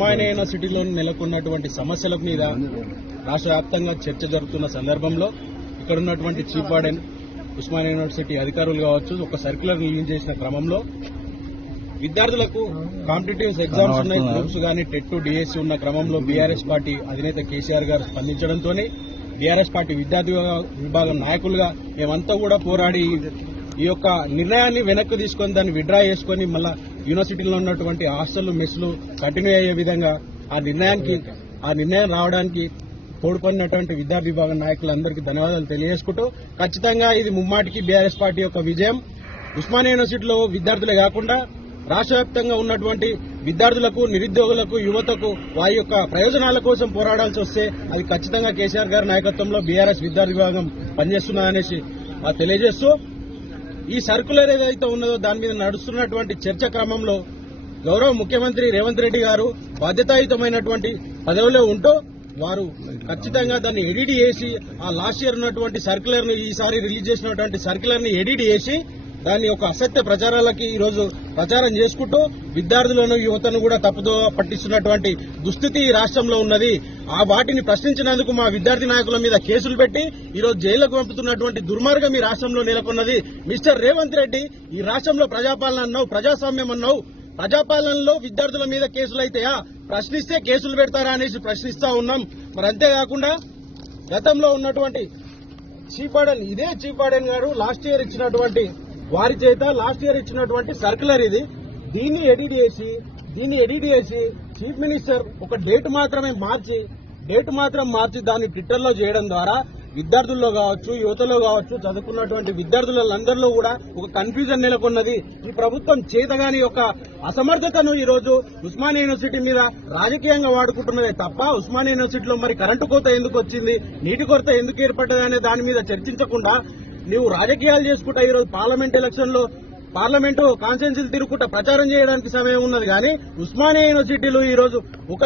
ఉస్మానియా యూనివర్సిటీలో నెలకొన్నటువంటి సమస్యల మీద రాష్ట్ర వ్యాప్తంగా చర్చ జరుగుతున్న సందర్భంలో ఇక్కడ ఉన్నటువంటి చీఫ్ వార్డెన్ ఉస్మానియా యూనివర్సిటీ అధికారులు కావచ్చు ఒక సర్క్యులర్ రిలీజ్ చేసిన క్రమంలో విద్యార్థులకు కాంపిటేటివ్ ఎగ్జామ్స్ ఉన్నాయి గ్రూప్స్ కానీ టెట్ డిఎస్సి ఉన్న క్రమంలో బీఆర్ఎస్ పార్టీ అధినేత కేసీఆర్ గారు స్పందించడంతోనే బీఆర్ఎస్ పార్టీ విద్యార్థి విభాగం నాయకులుగా మేమంతా కూడా పోరాడి ఈ యొక్క నిర్ణయాన్ని వెనక్కి తీసుకొని దాన్ని విడ్రా చేసుకొని మళ్ళా యూనివర్సిటీలో ఉన్నటువంటి హాస్టల్ మెస్లు కంటిన్యూ అయ్యే విధంగా ఆ నిర్ణయానికి ఆ నిర్ణయం రావడానికి తోడ్పడినటువంటి విద్యా విభాగం నాయకులందరికీ ధన్యవాదాలు తెలియజేసుకుంటూ ఖచ్చితంగా ఇది ముమ్మాటికి బీఆర్ఎస్ పార్టీ యొక్క విజయం. ఉస్మానియా యూనివర్సిటీలో విద్యార్థులే కాకుండా రాష్ట్ర వ్యాప్తంగా ఉన్నటువంటి విద్యార్థులకు నిరుద్యోగులకు యువతకు వారి యొక్క ప్రయోజనాల కోసం పోరాడాల్సి వస్తే అది ఖచ్చితంగా కేసీఆర్ గారి నాయకత్వంలో బీఆర్ఎస్ విద్యార్థి విభాగం పనిచేస్తున్నదనేసి ఆ తెలియజేస్తూ ఈ సర్కులర్ ఏదైతే ఉన్నదో దాని మీద నడుస్తున్నటువంటి చర్చ క్రమంలో గౌరవ ముఖ్యమంత్రి రేవంత్ రెడ్డి గారు బాధ్యతాయుతమైనటువంటి పదవిలో ఉంటూ వారు ఖచ్చితంగా దాన్ని ఎడిట్ చేసి ఆ లాస్ట్ ఇయర్ ఉన్నటువంటి సర్కులర్ను ఈసారి రిలీజ్ చేసినటువంటి సర్కులర్ని ఎడిట్ చేసి దాన్ని ఒక అసత్య ప్రచారాలకి ఈరోజు ప్రచారం చేసుకుంటూ విద్యార్థులను యువతను కూడా తప్పుదో పట్టిస్తున్నటువంటి దుస్థితి ఈ రాష్ట్రంలో ఉన్నది. ఆ వాటిని ప్రశ్నించినందుకు మా విద్యార్థి నాయకుల మీద కేసులు పెట్టి ఈరోజు రోజు జైలుకు పంపుతున్నటువంటి దుర్మార్గం ఈ రాష్ట్రంలో నెలకొన్నది. మిస్టర్ రేవంత్ రెడ్డి ఈ రాష్ట్రంలో ప్రజాపాలన అన్నావు ప్రజాస్వామ్యం అన్నావు ప్రజాపాలనలో విద్యార్థుల మీద కేసులు అయితాయా? ప్రశ్నిస్తే కేసులు పెడతారా అనేసి ప్రశ్నిస్తా ఉన్నాం. మరి అంతేకాకుండా గతంలో ఉన్నటువంటి చీఫ్ ఇదే చీఫ్ గారు లాస్ట్ ఇయర్ ఇచ్చినటువంటి వారి చేత లాస్ట్ ఇయర్ ఇచ్చినటువంటి సర్కులర్ ఇది. దీన్ని ఎడిట్ చేసి దీన్ని ఎడిట్ చేసి చీఫ్ మినిస్టర్ ఒక డేట్ మాత్రమే మార్చి డేట్ మాత్రం మార్చి దాన్ని ట్విట్టర్లో చేయడం ద్వారా విద్యార్థుల్లో కావచ్చు యువతలో కావచ్చు చదువుకున్నటువంటి విద్యార్థులందరిలో కూడా ఒక కన్ఫ్యూజన్ నెలకొన్నది. ఈ ప్రభుత్వం చేతగాని యొక్క అసమర్థతను ఈ రోజు ఉస్మానియా యూనివర్సిటీ మీద రాజకీయంగా వాడుకుంటున్నదే తప్ప ఉస్మానియా యూనివర్సిటీలో మరి కరెంటు కోత ఎందుకు వచ్చింది నీటి కొరత ఎందుకు ఏర్పడ్డది అనే దాని మీద చర్చించకుండా నువ్వు రాజకీయాలు చేసుకుంటా ఈరోజు పార్లమెంట్ ఎలక్షన్లో పార్లమెంటు కాన్స్టిట్యూన్సీలు తిరుగుకుంటా ప్రచారం చేయడానికి సమయం ఉన్నది కానీ ఉస్మానియా యూనివర్సిటీలో ఈ రోజు ఒక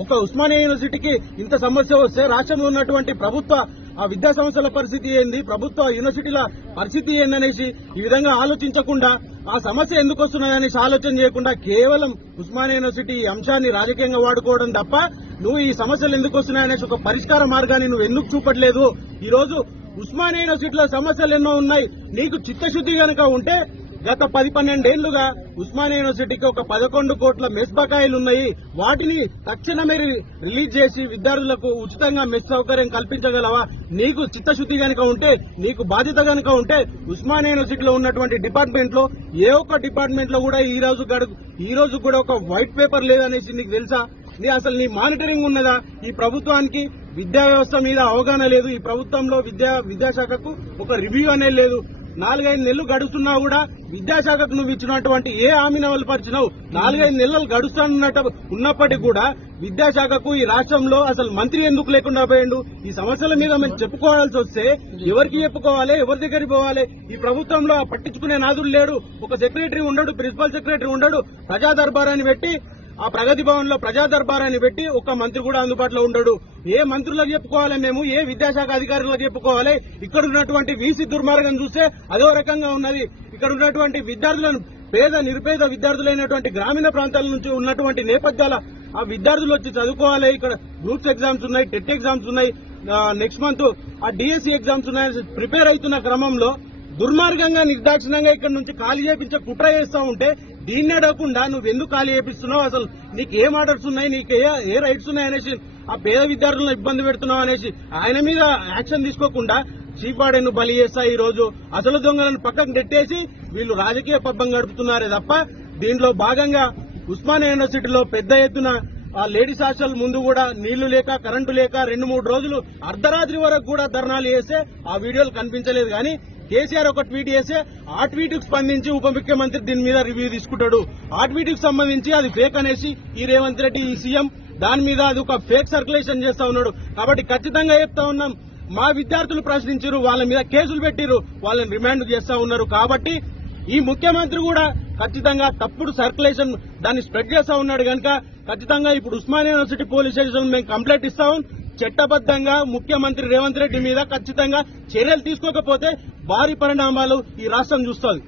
ఒక- ఉస్మానియా యూనివర్సిటీకి ఇంత సమస్య వస్తే రాష్ట్రంలో ఉన్నటువంటి ప్రభుత్వ ఆ విద్యా సంస్థల పరిస్థితి ఏంది ప్రభుత్వ యూనివర్సిటీల పరిస్థితి ఏందనేసి ఈ విధంగా ఆలోచించకుండా ఆ సమస్య ఎందుకు వస్తున్నదనేసి ఆలోచన చేయకుండా కేవలం ఉస్మానియా యూనివర్సిటీ ఈ అంశాన్ని రాజకీయంగా వాడుకోవడం తప్ప నువ్వు ఈ సమస్యలు ఎందుకు వస్తున్నాయనేసి ఒక పరిష్కార మార్గాన్ని నువ్వు ఎందుకు చూపట్లేదు? ఈ రోజు ఉస్మానియా యూనివర్సిటీలో సమస్యలు ఎన్నో ఉన్నాయి. నీకు చిత్తశుద్ధి గనక ఉంటే గత పది పన్నెండేళ్ళుగా ఉస్మానియా యూనివర్సిటీకి ఒక పదకొండు కోట్ల మెస్ బకాయిలు ఉన్నాయి. వాటిని తక్షణమే రి- రిలీజ్ చేసి విద్యార్థులకు ఉచితంగా మెస్ సౌకర్యం కల్పించగలవా? నీకు చిత్తశుద్ధి గనక ఉంటే నీకు బాధ్యత గనక ఉంటే ఉస్మానియా యూనివర్సిటీలో ఉన్నటువంటి డిపార్ట్మెంట్లో ఏ ఒక్క డిపార్ట్మెంట్లో కూడా ఈ రోజు ఈ రోజు కూడా ఒక వైట్ పేపర్ లేదనేసి నీకు తెలుసా? నీ అసలు నీ మానిటరింగ్ ఉన్నదా? ఈ ప్రభుత్వానికి విద్యా వ్యవస్థ మీద అవగాహన లేదు. ఈ ప్రభుత్వంలో విద్యా విద్యాశాఖకు ఒక రివ్యూ అనేది లేదు. నాలుగైదు నెలలు గడుస్తున్నా కూడా విద్యాశాఖకు నువ్వు ఇచ్చినటువంటి ఏ హామీని అమలుపరిచినావు నాలుగైదు నెలలు గడుస్తున్నట్టు ఉన్నప్పటికీ కూడా విద్యాశాఖకు ఈ రాష్ట్రంలో అసలు మంత్రి ఎందుకు లేకుండా పోయిండు? ఈ సమస్యల మీద మేము చెప్పుకోవాల్సి వస్తే ఎవరికి చెప్పుకోవాలి? ఎవరి దగ్గరికి పోవాలి? ఈ ప్రభుత్వంలో ఆ పట్టించుకునే నాదుడు లేడు. ఒక సెక్రటరీ ఉండడు ప్రిన్సిపల్ సెక్రటరీ ఉండడు. ప్రజా దర్బారాన్ని పెట్టి ఆ ప్రగతి భవన్లో ప్రజా దర్బారాన్ని పెట్టి ఒక మంత్రి కూడా అందుబాటులో ఉండడు. ఏ మంత్రులకు చెప్పుకోవాలి మేము ఏ విద్యాశాఖ అధికారులకు చెప్పుకోవాలి? ఇక్కడ ఉన్నటువంటి వీసీ దుర్మార్గం చూస్తే అదో రకంగా ఉన్నది. ఇక్కడ ఉన్నటువంటి విద్యార్థులను పేద నిరుపేద విద్యార్థులైనటువంటి గ్రామీణ ప్రాంతాల నుంచి ఉన్నటువంటి నేపథ్యాల ఆ విద్యార్థులు వచ్చి చదువుకోవాలి. ఇక్కడ గ్రూప్స్ ఎగ్జామ్స్ ఉన్నాయి టెట్ ఎగ్జామ్స్ ఉన్నాయి. నెక్స్ట్ మంత్ ఆ డిఎస్సీ ఎగ్జామ్స్ ఉన్నాయి ప్రిపేర్ అవుతున్న క్రమంలో దుర్మార్గంగా నిర్దాక్షిణంగా ఇక్కడ నుంచి ఖాళీ చేపించే కుట్ర చేస్తూ ఉంటే దీన్ని అడగకుండా నువ్వు ఎందుకు ఖాళీ చేపిస్తున్నావు? అసలు నీకు ఏం ఆర్డర్స్ ఉన్నాయి? నీకు ఏ రైట్స్ ఉన్నాయి అనేసి ఆ పేద విద్యార్థులను ఇబ్బంది పెడుతున్నావు అనేసి ఆయన మీద యాక్షన్ తీసుకోకుండా చీఫ్ బలి చేస్తా ఈ రోజు అసలు దొంగలను పక్కకు నెట్టేసి వీళ్ళు రాజకీయ పబ్బం గడుపుతున్నారే తప్ప దీంట్లో భాగంగా ఉస్మానియా యూనివర్సిటీలో పెద్ద ఎత్తున ఆ లేడీస్ హాస్టల్ ముందు కూడా నీళ్ళు లేక కరెంటు లేక రెండు మూడు రోజులు అర్ధరాత్రి వరకు కూడా ధర్నాలు చేస్తే ఆ వీడియోలు కనిపించలేదు. కానీ కేసీఆర్ ఒక ట్వీట్ చేస్తే ఆ ట్వీట్కు స్పందించి ఉప ముఖ్యమంత్రి దీని మీద రివ్యూ తీసుకుంటాడు. ఆ ట్వీట్కు సంబంధించి అది ఫేక్ అనేసి ఈ రేవంత్ రెడ్డి ఈ సీఎం దాని మీద అది ఒక ఫేక్ సర్క్యులేషన్ చేస్తా ఉన్నాడు. కాబట్టి ఖచ్చితంగా చెప్తా ఉన్నాం. మా విద్యార్థులు ప్రశ్నించారు వాళ్ళ మీద కేసులు పెట్టిరు వాళ్ళని రిమాండ్ చేస్తా ఉన్నారు. కాబట్టి ఈ ముఖ్యమంత్రి కూడా ఖచ్చితంగా తప్పుడు సర్క్యులేషన్ దాన్ని స్ప్రెడ్ చేస్తా ఉన్నాడు కనుక ఖచ్చితంగా ఇప్పుడు ఉస్మానియా యూనివర్సిటీ పోలీస్ స్టేషన్ మేము కంప్లైంట్ ఇస్తాం చట్టబద్దంగా ముఖ్యమంత్రి రేవంత్ రెడ్డి మీద ఖచ్చితంగా చర్యలు తీసుకోకపోతే భారీ పరిణామాలు ఈ రాష్ట్రం చూస్తుంది.